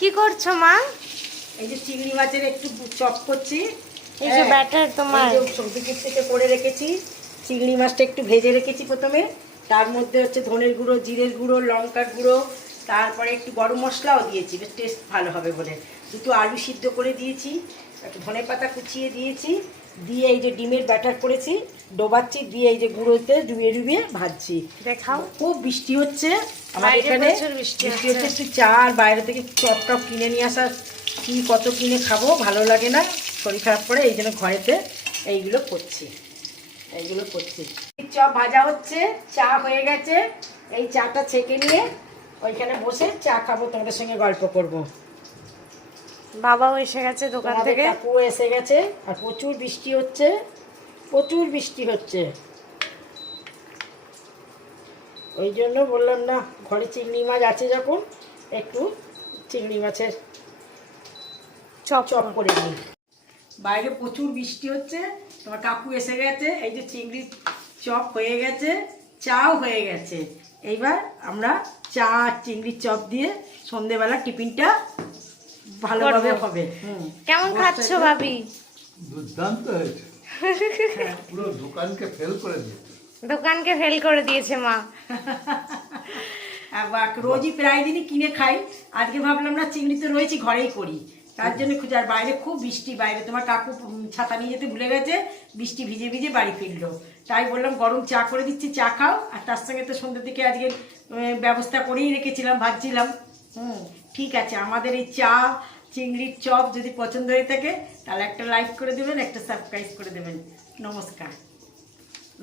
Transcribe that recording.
কি করছো মা? এই যে চিংড়ি মাছের একটু চপ করছি। এই যে ব্যাটার তোমার সবজি থেকে করে রেখেছি। চিংড়ি মাছটা একটু ভেজে রেখেছি প্রথমে, তার মধ্যে হচ্ছে ধনের গুঁড়ো, জিরের গুঁড়ো, লঙ্কার গুঁড়ো, তারপরে একটু গরম মশলাও দিয়েছি, বেশ টেস্ট ভালো হবে বলে। দুটো আলু সিদ্ধ করে দিয়েছি, একটু ধনে পাতা কুচিয়ে দিয়েছি, দিয়ে এই যে ডিমের ব্যাটার করেছি ডোবাচ্ছি, দিয়ে এই যে গুঁড়োতে ডুবিয়ে ডুবিয়ে ভাজছি। দেখাও। খুব বৃষ্টি হচ্ছে আমার বাইরে এখানে, প্রচুর বৃষ্টি বৃষ্টি হচ্ছে। হচ্ছে। একটু চা আর বাইরে থেকে চপ টপ কিনে নিয়ে আসা, কি কত কিনে খাবো, ভালো লাগে না, শরীর খারাপ করে, এই জন্য ঘরেতে এইগুলো করছি। চপ ভাজা হচ্ছে, চা হয়ে গেছে, এই চাটা ছেঁকে নিয়ে ওইখানে বসে চা খাবো, তোমাদের সঙ্গে গল্প করব। বাবাও এসে গেছে দোকান থেকে। কাকুও এসে গেছে, আর প্রচুর বৃষ্টি হচ্ছে, প্রচুর বৃষ্টি হচ্ছে। ওই জন্য বললাম না, ঘরে চিংড়ি মাছ আছে যখন একটু চিংড়ি মাছের চপ করে নিই। বাইরে প্রচুর বৃষ্টি হচ্ছে, তোমার কাকু এসে গেছে, এই যে চিংড়ি চপ হয়ে গেছে, চাও হয়ে গেছে। এইবার আমরা চা আর চিংড়ির চপ দিয়ে সন্ধেবেলা টিফিনটা ভালোভাবে হবে। কেমন খাচ্ছো ভাবি? দুর্দান্ত হয়েছে, পুরো দোকানকে ফেল করে দিয়েছে। দোকানকে ফেল করে দিয়েছে মা। রোজই প্রায় দিনই কিনে খাই, আজকে ভাবলাম না, চিংড়ি তো রয়েছে ঘরেই করি, তার জন্য খুঁজে। আর বাইরে খুব বৃষ্টি, বাইরে তোমার কাকু ছাতা নিয়ে যেতে ভুলে গেছে, বৃষ্টি ভিজে ভিজে বাড়ি ফিরলো, তাই বললাম গরম চা করে দিচ্ছি, চা খাও। আর তার সঙ্গে তো সন্ধ্যের দিকে আজকে ব্যবস্থা করেই রেখেছিলাম, ভাবছিলাম ঠিক আছে, আমাদের এই চা চিংড়ির চপ যদি পছন্দ হয়ে থাকে তাহলে একটা লাইক করে দেবেন, একটা সাবস্ক্রাইব করে দেবেন। নমস্কার।